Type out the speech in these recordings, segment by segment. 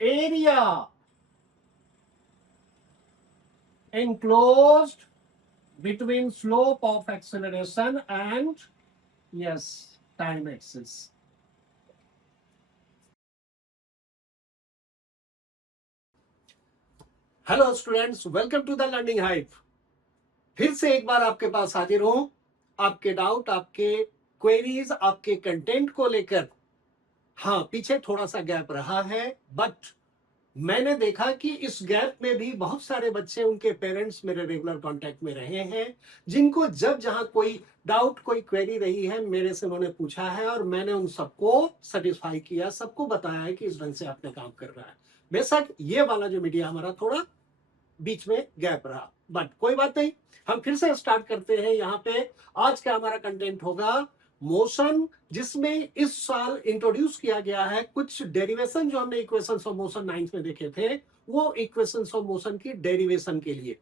area enclosed between slope of acceleration and yes time axis. Hello students, welcome to the learning hive. फिर से एक बार आपके पास हाजिर हूं, आपके डाउट, आपके क्वेरीज, आपके कंटेंट को लेकर। हाँ, पीछे थोड़ा सा गैप रहा है, बट मैंने देखा कि इस गैप में भी बहुत सारे बच्चे, उनके पेरेंट्स मेरे रेगुलर कांटेक्ट में रहे हैं, जिनको जब जहां कोई डाउट, कोई क्वेरी रही है, मेरे से उन्होंने पूछा है और मैंने उन सबको सेटिस्फाई किया, सबको बताया है कि इस ढंग से आपने काम कर रहा है। बेशक ये वाला जो मीडिया हमारा थोड़ा बीच में गैप रहा, बट कोई बात नहीं, हम फिर से स्टार्ट करते हैं। यहाँ पे आज का हमारा कंटेंट होगा मोशन, जिसमें इस साल इंट्रोड्यूस किया गया है कुछ डेरिवेशन जो हमने इक्वेशंस ऑफ मोशन 9th में देखे थे, वो इक्वेशंस ऑफ मोशन की डेरिवेशन के लिए।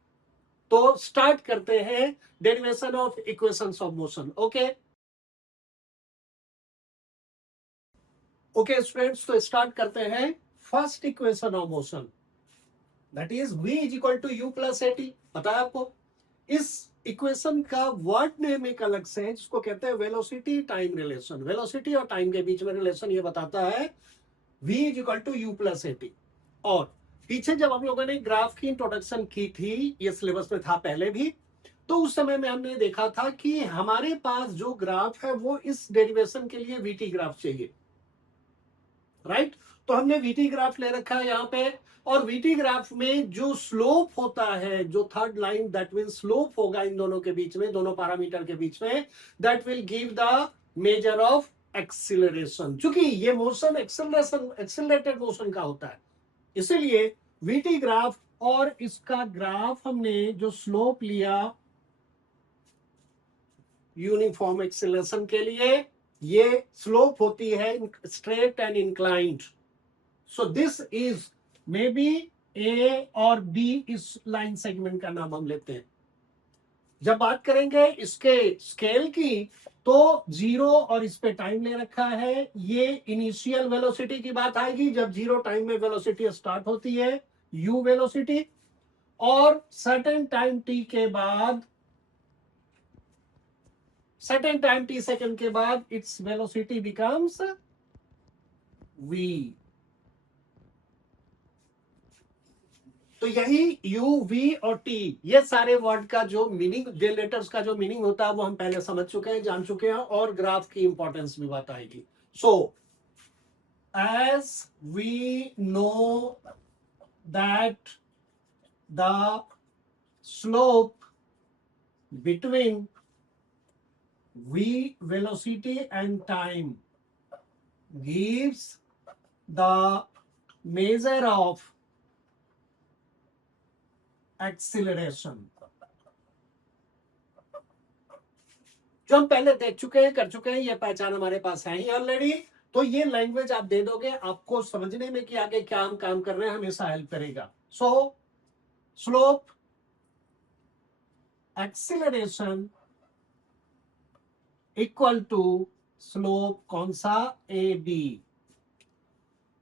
तो स्टार्ट करते हैं derivation of equations of motion. Okay okay students, तो स्टार्ट करते हैं। First equation of motion, that is v is equal to u plus a t. पता है आपको, इस इक्वेशन का वर्ड नेम एक अलग से है, जिसको कहते हैं वेलोसिटी टाइम रिलेशन। वेलोसिटी और टाइम के बीच में रिलेशन ये बताता है v is equal to u plus a t. और पीछे जब हम लोगों ने ग्राफ की इंट्रोडक्शन की थी, ये सिलेबस में था पहले भी, तो उस समय में हमने देखा था कि हमारे पास जो ग्राफ है वो इस डेरिवेशन के लिए वीटी ग्राफ चाहिए, राइट। तो हमने वीटी ग्राफ ले रखा है यहाँ पे, और वीटी ग्राफ में जो स्लोप होता है, जो third line, that will slope होगा इन दोनों के बीच में, दोनों पैरामीटर के बीच में, that will give the measure of acceleration. चूंकि ये मोशन एक्सिलरेशन, एक्सिलरेटेड मोशन का होता है, इसीलिए वीटी ग्राफ और इसका ग्राफ हमने जो स्लोप लिया यूनिफॉर्म एक्सिलरेशन के लिए, ये स्लोप होती है straight and inclined. So this is maybe A और बी, इस लाइन सेगमेंट का नाम हम लेते हैं। जब बात करेंगे इसके स्केल की, तो 0 और इस पे टाइम ले रखा है, ये इनिशियल वेलोसिटी की बात आएगी, जब 0 टाइम में वेलोसिटी स्टार्ट होती है, u वेलोसिटी, और सर्टेन टाइम t के बाद, सर्टेन टाइम t सेकंड के बाद, इट्स वेलोसिटी बिकम्स v। तो यही u, v और t, ये सारे वर्ड का जो मीनिंग, जे लेटर्स का जो मीनिंग होता है, वो हम पहले समझ चुके हैं, जान चुके हैं, और ग्राफ की इंपॉर्टेंस भी बात आएगी। So as we know that the slope between v velocity and time gives the measure of acceleration। जो हम पहले देख चुके हैं, कर चुके हैं, ये पहचान हमारे पास है ही ऑलरेडी। तो ये लैंग्वेज आप दे दोगे, आपको समझने में कि आगे क्या हम काम कर रहे हैं, हमेशा हेल्प करेगा। So slope acceleration equal to slope कौन सा, ए बी।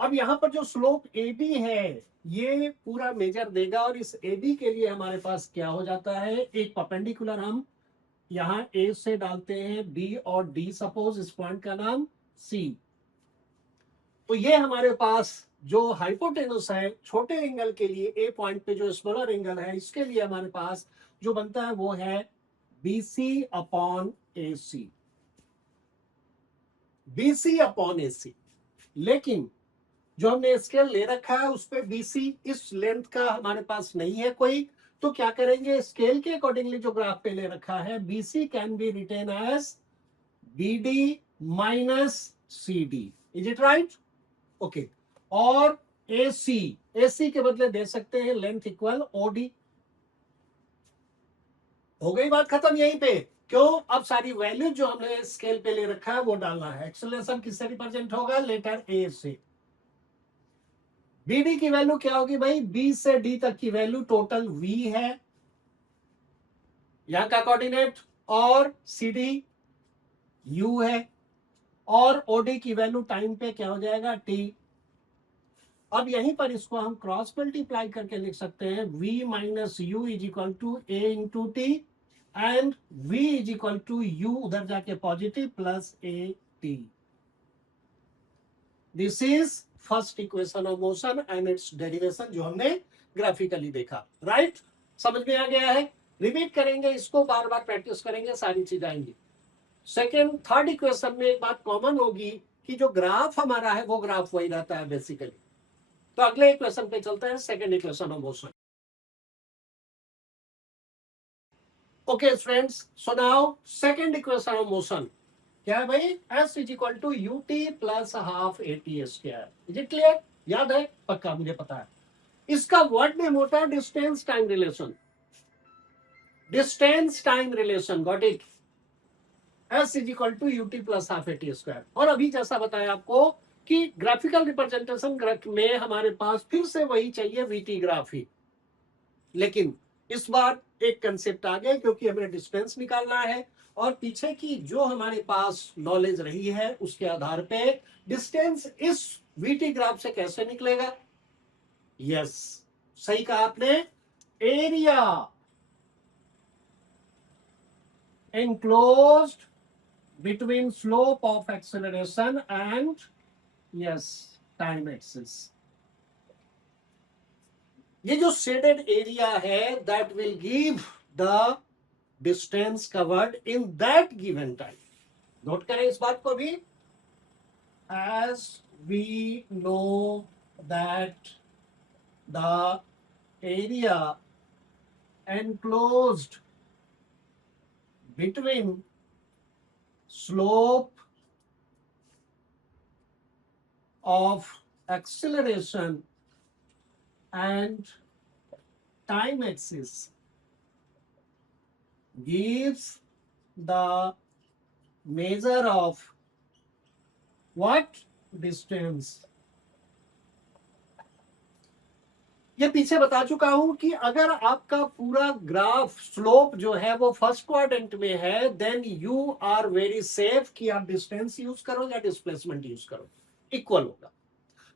अब यहां पर जो स्लोप ए बी है, ये पूरा मेजर देगा, और इस ए बी के लिए हमारे पास क्या हो जाता है, एक परपेंडिकुलर हम यहां ए से डालते हैं बी और डी, सपोज इस पॉइंट का नाम सी। तो ये हमारे पास जो हाइपोटेनस है, छोटे एंगल के लिए ए पॉइंट पे जो स्मॉलर एंगल है, इसके लिए हमारे पास जो बनता है वो है बी सी अपॉन ए सी, बी सी अपॉन ए सी। लेकिन जो हमने स्केल ले रखा है उस पे बीसी इस लेंथ का हमारे पास नहीं है कोई, तो क्या करेंगे, स्केल के अकॉर्डिंगली जो ग्राफ पे ले रखा है, BC can be written as BD minus C is. It right राइट? ओके। और एसी, एसी के बदले दे सकते हैं लेंथ इक्वल ओडी। हो गई बात खत्म यहीं पे। क्यों? अब सारी वैल्यू जो हमने स्केल पे ले रखा है वो डालना है। एक्सेलरेशन किससे रिप्रेजेंट होगा, लेटर ए से। बीडी की वैल्यू क्या होगी भाई, बी से डी तक की वैल्यू टोटल वी है, यहां का कोऑर्डिनेट, और सी डी यू है, और ओडी की वैल्यू टाइम पे क्या हो जाएगा, टी। अब यहीं पर इसको हम क्रॉस मल्टीप्लाई करके लिख सकते हैं, v minus u is equal to a into t and v is equal to u उधर जाके positive plus a t. This is first equation of motion and its derivation जो हमने ग्राफिकली देखा. Right, समझ में आ गया है. रिपीट करेंगे इसको, बार बार प्रैक्टिस करेंगे, सारी चीज आएंगी. सेकेंड थर्ड इक्वेशन में एक बात कॉमन होगी कि जो ग्राफ हमारा है वो ग्राफ वही रहता है बेसिकली. तो अगले इक्वेशन पे चलते हैं, second equation of motion. Okay friends, so now second equation of motion क्या है भाई? s is equal to u t plus half a t square. Is it clear? याद है? पक्का मुझे पता है. इसका वर्ड नेम होता है distance time relation. Distance time relation, got it? s is equal to u t plus half a t square. और अभी जैसा बताया आपको कि ग्राफिकल रिप्रेजेंटेशन में हमारे पास फिर से वही चाहिए, वीटी ग्राफ ही. लेकिन इस बार एक कंसेप्ट आ गया क्योंकि हमें डिस्टेंस निकालना है और पीछे की जो हमारे पास नॉलेज रही है उसके आधार पे डिस्टेंस इस वीटी ग्राफ से कैसे निकलेगा. यस, सही कहा आपने. Area enclosed between slope of acceleration and yes time axis. ये जो शेडेड एरिया है that will give the distance covered in that given time. Note करें इस बात को भी. As we know that the area enclosed between slope of acceleration and time axis gives the measure of what? Distance. ये पीछे बता चुका हूं कि अगर आपका पूरा ग्राफ स्लोप जो है वो फर्स्ट क्वाड्रेंट में है then you are very safe कि आप डिस्टेंस यूज करो या डिस्प्लेसमेंट यूज करो, इक्वल होगा.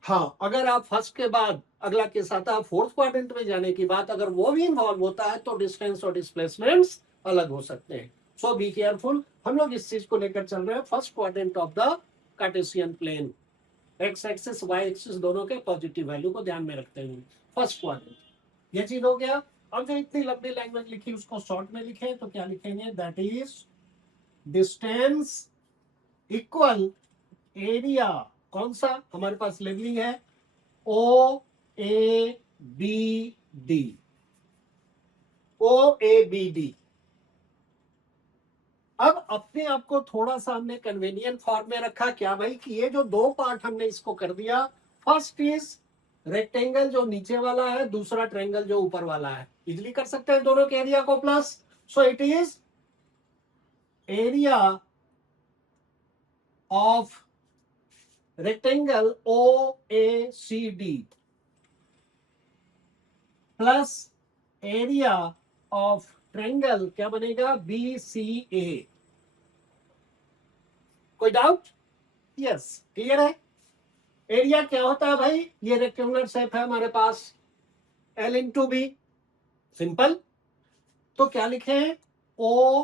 हाँ, अगर आप फर्स्ट के बाद अगला के साथ आप फोर्थ क्वाड्रेंट में जाने की बात अगर वो भी इन्वॉल्व होता है तो डिस्टेंस और डिस्प्लेसमेंट्स अलग हो सकते हैं. So be careful. हम लोग इस चीज को लेकर चल रहे हैं first quadrant of the Cartesian plane. X axis Y axis दोनों के पॉजिटिव वैल्यू को ध्यान में रखते हुए फर्स्ट क्वाड्रेंट. ये चीज हो गया. अब जो इतनी लंबी लैंग्वेज लिखी उसको शॉर्ट में लिखे तो क्या लिखेंगे? That is distance equal area. कौन सा हमारे पास लेवलिंग है? O A B D. O A B D. अब अपने आप को थोड़ा सा हमने कन्वीनियंट फॉर्म में रखा. क्या भाई कि ये जो दो पार्ट हमने इसको कर दिया. फर्स्ट इज रेक्टेंगल जो नीचे वाला है, दूसरा ट्रायंगल जो ऊपर वाला है. इजिली कर सकते हैं दोनों के एरिया को plus. So it is area of rectangle O A C D plus area of triangle क्या बनेगा? B C A. कोई डाउट? यस, क्लियर है. एरिया क्या होता है भाई? ये रेक्टेंगुलर शेप है हमारे पास, एल इंटू बी. सिंपल. तो क्या लिखे? O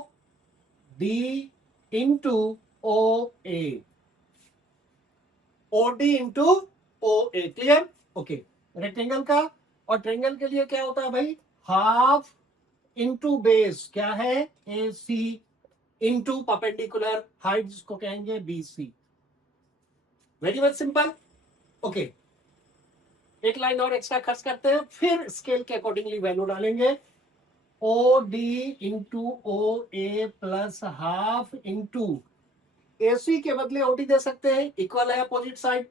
D into O A. O D into O A. Clear? Okay. Rectangle का और ट्रायंगल के लिए क्या होता है भाई? हाफ इंटू बेस क्या है? A C into perpendicular height जिसको कहेंगे B C. Very much simple. Okay, एक लाइन और एक्स्ट्रा खर्च करते हैं, फिर स्केल के अकॉर्डिंगली वैल्यू डालेंगे. O D into O A plus half into A C के बदले ओ डी दे सकते हैं, इक्वल है अपोजिट साइड,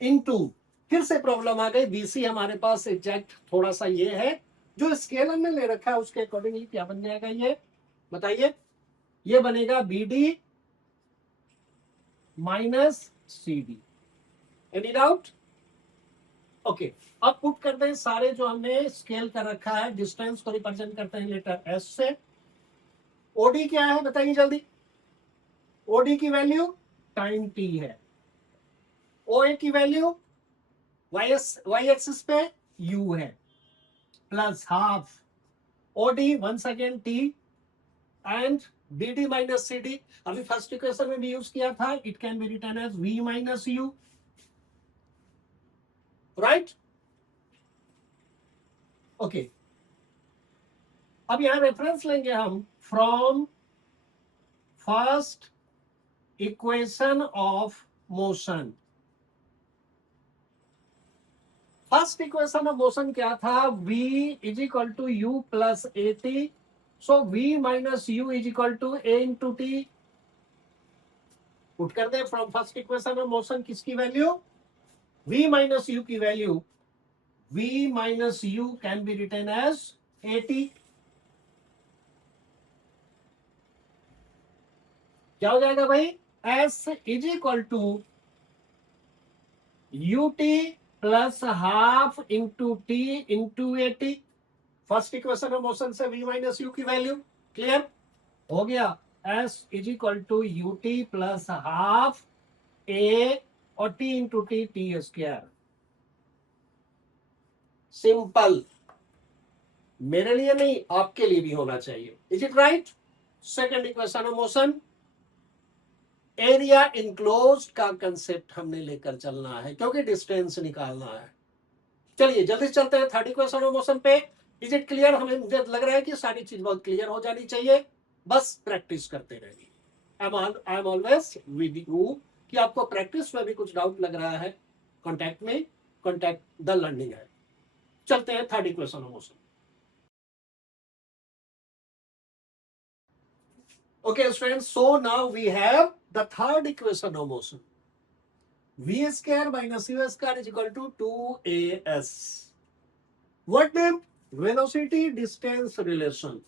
इंटू फिर से प्रॉब्लम आ गई. बीसी हमारे पास एग्जैक्ट थोड़ा सा ये है जो स्केल हमने ले रखा है उसके अकॉर्डिंगली क्या बन जाएगा ये बताइए? ये बनेगा बी डी माइनस सी डी. Any doubt? ओके, अब पुट करते हैं सारे जो हमने स्केल कर रखा है. डिस्टेंस को रिप्रेजेंट करते हैं लेटर एस से. ओडी क्या है बताइए जल्दी? ओडी की वैल्यू टाइम टी है. ओ ए की वैल्यू वाई एक्सिस पे यू है, plus half O D once again t and B D minus C D. अभी फर्स्ट इक्वेशन में भी यूज किया था, it can be written as v minus u, right. Okay, अब यहां रेफरेंस लेंगे हम from first equation of motion. First equation of motion क्या था, v is equal to u plus a t, so v minus u is equal to a into t. Put कर दे from first equation of motion किसकी value, v minus u की value, v minus u can be written as a t. क्या हो जाएगा भाई, s is equal to u t plus half into t into a t. First equation of motion से v minus u की value clear हो गया, s is equal to u t plus half a और T into T T square. Simple, मेरे लिए नहीं आपके लिए भी होना चाहिए, is right right. Second equation of motion, area enclosed का कंसेप्ट हमने लेकर चलना है क्योंकि डिस्टेंस निकालना है। चलिए जल्दी चलते हैं थर्ड इक्वेशन ऑफ मोशन पे। इज इट क्लियर, हमें मुझे लग रहा है कि सारी चीज बहुत क्लियर हो जानी चाहिए, बस प्रैक्टिस करते रहिए। आई एम ऑलवेज विद यू कि आपको प्रैक्टिस में भी कुछ डाउट लग रहा है, कॉन्टैक्ट में, कॉन्टैक्ट द लर्निंग है। चलते हैं third equation of motion. Okay students, so now we have the third equation of motion, v square minus u square is equal to 2as. What name, velocity distance relation।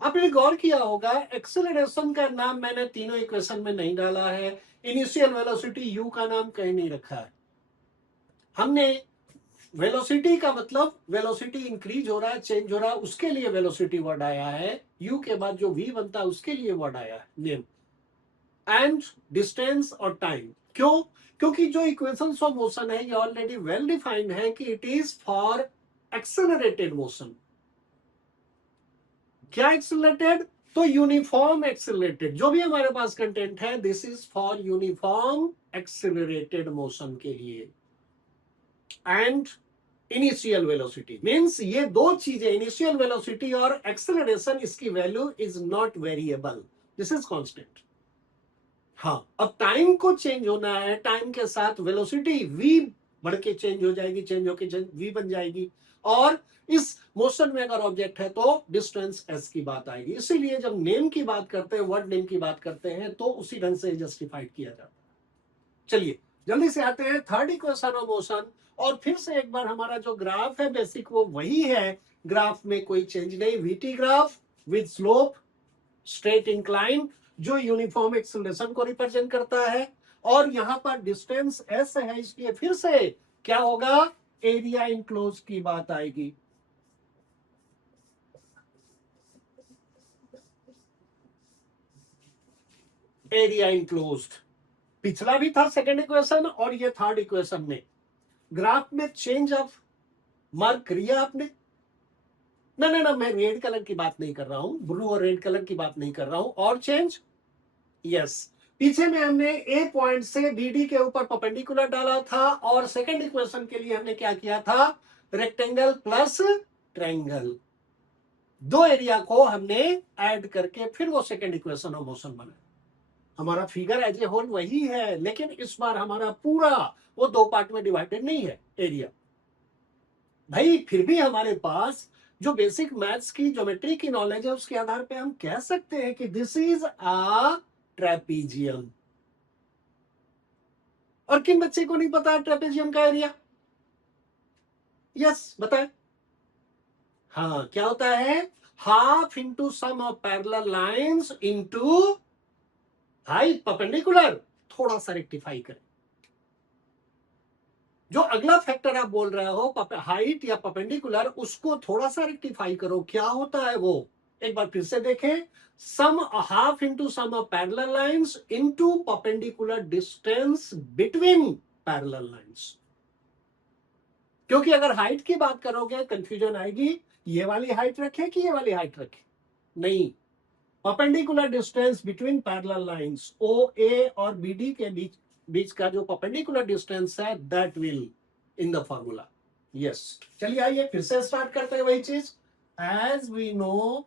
आपने गौर किया होगा acceleration का नाम मैंने तीनों इक्वेशन में नहीं डाला है, इनिशियल वेलोसिटी u का नाम कहीं नहीं रखा है। हमने वेलोसिटी का मतलब वेलोसिटी इंक्रीज हो रहा है, चेंज हो रहा है, उसके लिए वेलोसिटी वर्ड आया है, u के बाद जो v बनता है उसके लिए वर्ड आया है नेम, एंड डिस्टेंस और टाइम। क्यों, क्योंकि जो इक्वेशंस ऑफ मोशन है ये ऑलरेडी वेल डिफाइंड है कि it is for accelerated motion. क्या एक्सेलरेटेड, तो यूनिफॉर्म एक्सेलरेटेड, जो भी हमारे पास कंटेंट है this is for uniform accelerated motion के लिए। एंड इनिशियल वेलोसिटी मींस ये दो चीजें, इनिशियल वेलोसिटी और एक्सेलरेशन, इसकी value is not variable, this is constant. हाँ, अब टाइम को चेंज होना है, टाइम के साथ वेलोसिटी v बढ़ के चेंज हो जाएगी, चेंज होके v बन जाएगी, और इस मोशन में अगर ऑब्जेक्ट है तो डिस्टेंस s की बात आएगी। इसीलिए जब नेम की बात करते हैं, वर्ड नेम की बात करते हैं, तो उसी ढंग से जस्टिफाइड किया जाता है। चलिए जल्दी से आते हैं थर्ड इक्वेशन ऑफ मोशन, और फिर से एक बार हमारा जो ग्राफ है बेसिक वो वही है, ग्राफ में कोई चेंज नहीं, VT graph with slope straight incline जो यूनिफॉर्म एक्सेलरेशन को रिप्रेजेंट करता है, और यहां पर डिस्टेंस s है, इसलिए फिर से क्या होगा, एरिया इनक्लोज की बात आएगी। एरिया इनक्लोज्ड पिछला भी था सेकेंड इक्वेशन और ये थर्ड इक्वेशन में। ग्राफ में चेंज ऑफ मार्क किया आपने, ना ना ना, मैं रेड कलर की बात नहीं कर रहा हूं, ब्लू और रेड कलर की बात नहीं कर रहा हूं, और चेंज यस। पीछे में हमने ए पॉइंट से बीडी के ऊपर परपेंडिकुलर डाला था, और सेकंड इक्वेशन के लिए हमने क्या किया था, रेक्टेंगल प्लस ट्रायंगल, दो एरिया को हमने ऐड करके फिर वो सेकंड इक्वेशन ऑफ मोशन बना। हमारा फिगर एज ए होल वही है, लेकिन इस बार हमारा पूरा वो दो पार्ट में डिवाइडेड नहीं है एरिया। भाई फिर भी हमारे पास जो बेसिक मैथ्स की ज्योमेट्री की नॉलेज है उसके आधार पे हम कह सकते हैं कि दिस इज अ ट्रेपीजियम। और किन बच्चे को नहीं पता ट्रेपीजियम का एरिया, यस बताए। हाँ क्या होता है, half into sum of parallel lines into height perpendicular. थोड़ा सा रेक्टिफाई करें, जो अगला फैक्टर आप बोल रहे हो हाइट या परपेंडिकुलर, उसको थोड़ा सा रेक्टिफाई करो, क्या होता है वो, एक बार फिर से देखें, sum half into sum of parallel lines into perpendicular distance between parallel lines. क्योंकि अगर हाइट की बात करोगे कंफ्यूजन आएगी, ये वाली हाइट रखे कि ये वाली हाइट रखे, नहीं, perpendicular distance between parallel lines O A और बी डी के बीच का जो परपेंडिकुलर डिस्टेंस है that will in the formula. Yes, चलिए आइए फिर से स्टार्ट करते हैं वही चीज। As we know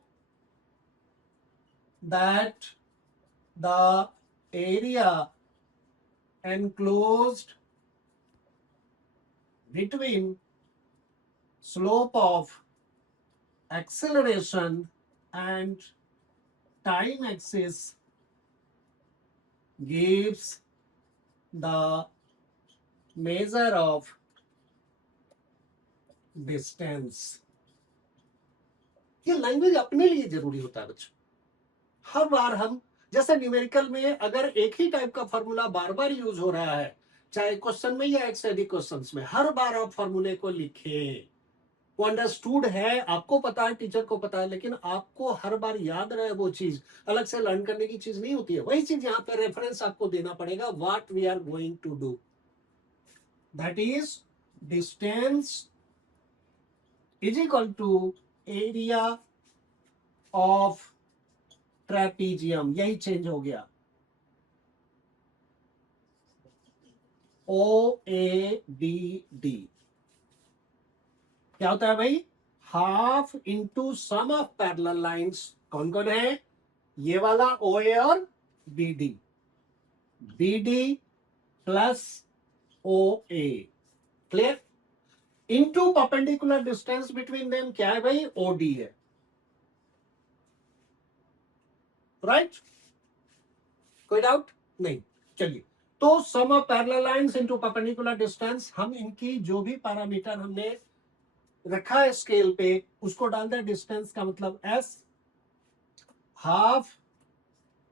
that the area enclosed between slope of acceleration and time axis gives the measure of distance। ये लैंग्वेज अपने लिए जरूरी होता है बच्चों। हर बार हम जैसे न्यूमेरिकल में अगर एक ही टाइप का फॉर्मूला बार बार यूज हो रहा है, चाहे क्वेश्चन में या एक से अधिक क्वेश्चंस में, हर बार आप फॉर्मूले को लिखें। वो अंडरस्टूड है, आपको पता है, टीचर को पता है, लेकिन आपको हर बार याद रहे वो चीज, अलग से लर्न करने की चीज नहीं होती है। वही चीज यहाँ पे रेफरेंस आपको देना पड़ेगा, what we are going to do, that is distance is equal to area of trapezium. यही चेंज हो गया, ओ ए बी डी क्या होता है भाई, half into sum of parallel lines. कौन कौन है, ये वाला ओ ए और B D, B D plus O A, clear, into perpendicular distance between them क्या है भाई, ओ डी है, राइट, कोई डाउट नहीं। चलिए, तो sum of parallel lines into perpendicular distance, हम इनकी जो भी पैरामीटर हमने रखा है स्केल पे उसको डाल दें, डिस्टेंस का मतलब एस, हाफ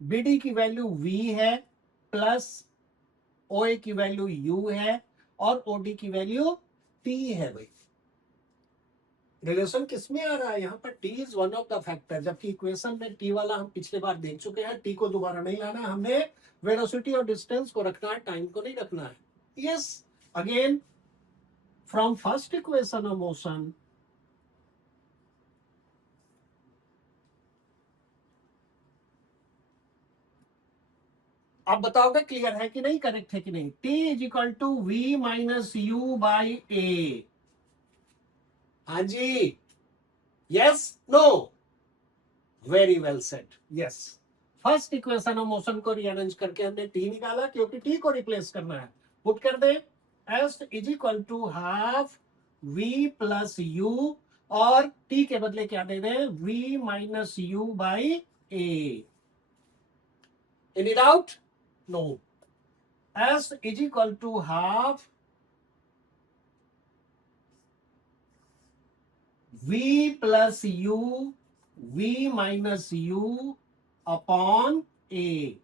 बीडी की वैल्यू वी है, प्लस ओ ए की वैल्यू यू है, और ओडी की वैल्यू टी है। भाई रिलेशन किसमें आ रहा है यहाँ पर, T is one of the factor, जबकि इक्वेशन में टी वाला हम पिछले बार देख चुके हैं, टी को दोबारा नहीं लाना है, हमने वेलोसिटी और डिस्टेंस को रखना है, टाइम को नहीं रखना है। Yes, again from first equation of motion आप बताओगे क्लियर है कि नहीं, करेक्ट है कि नहीं। T is equal to v minus u by a, हाँ जी, yes no, very well set, yes. First equation of motion को रीअरेंज करके हमने टी निकाला, क्योंकि टी को रिप्लेस करना है, पुट कर दे s is equal to half v plus u, और टी के बदले क्या दे दें, v minus u by a. Any doubt, no, s is equal to half v plus u, v minus u upon a.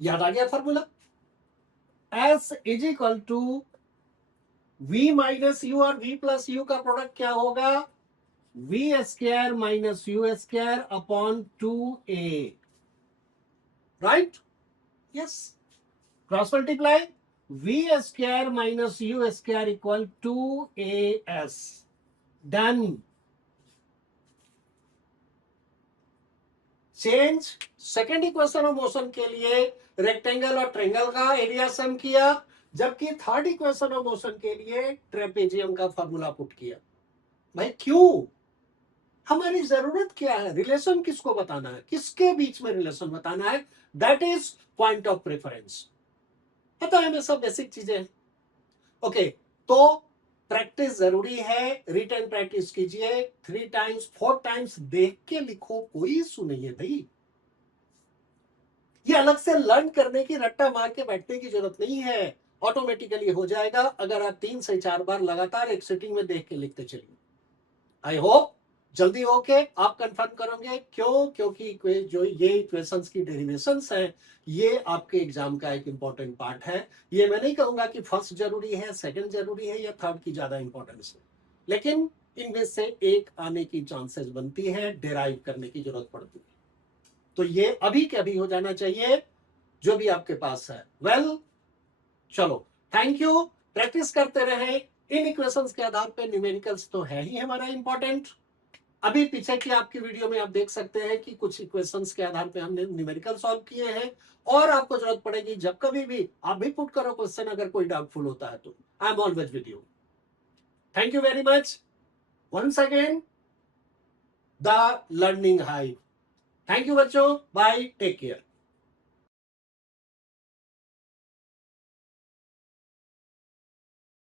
याद आ गया फॉर्मूला, s इज इक्वल टू v माइनस यू और v प्लस यू का product क्या होगा, v square minus u square upon 2a, right, yes, cross multiply, v square minus u square equal 2as, done. Change, second equation of motion के लिए rectangle और triangle का area some किया, जबकि third equation of motion के लिए trapezium का formula put किया। भाई क्यों, हमारी जरूरत क्या है, रिलेशन किसको बताना है, किसके बीच में रिलेशन बताना है, that is point of preference. पता है हमें सब बेसिक चीजें। ओके, तो प्रैक्टिस जरूरी है, रिटन प्रैक्टिस कीजिए, 3 टाइम्स 4 टाइम्स देख के लिखो, कोई इशू नहीं है भाई। ये अलग से लर्न करने की, रट्टा मार के बैठने की जरूरत नहीं है, ऑटोमेटिकली हो जाएगा अगर आप 3 से 4 बार लगातार एक सिटिंग में देख के लिखते चलिए। आई होप जल्दी होके आप कंफर्म करोगे, क्यों, क्योंकि जो ये इक्वेशंस की डेरिवेशंस है ये आपके एग्जाम का एक इंपॉर्टेंट पार्ट है। ये मैं नहीं कहूंगा कि फर्स्ट जरूरी है, सेकंड जरूरी है या थर्ड की ज्यादा इंपॉर्टेंस है, लेकिन इनमें से एक आने की चांसेस बनती है, डिराइव करने की जरूरत पड़ती है। तो ये अभी के अभी हो जाना चाहिए जो भी आपके पास है। वेल, चलो, थैंक यू। प्रैक्टिस करते रहे। इन इक्वेशंस के आधार पे न्यूमेरिकल्स तो है ही हमारा इंपॉर्टेंट। अभी पीछे की आपकी वीडियो में आप देख सकते हैं कि कुछ इक्वेशंस के आधार पे हमने न्यूमेरिकल सॉल्व किए हैं, और आपको जरूरत पड़ेगी जब कभी भी आप भी पुट करो क्वेश्चन, अगर कोई डाउटफुल होता है तो I am always with you. Thank you very much once again, the learning hive. Thank you बच्चों, बाय, टेक केयर।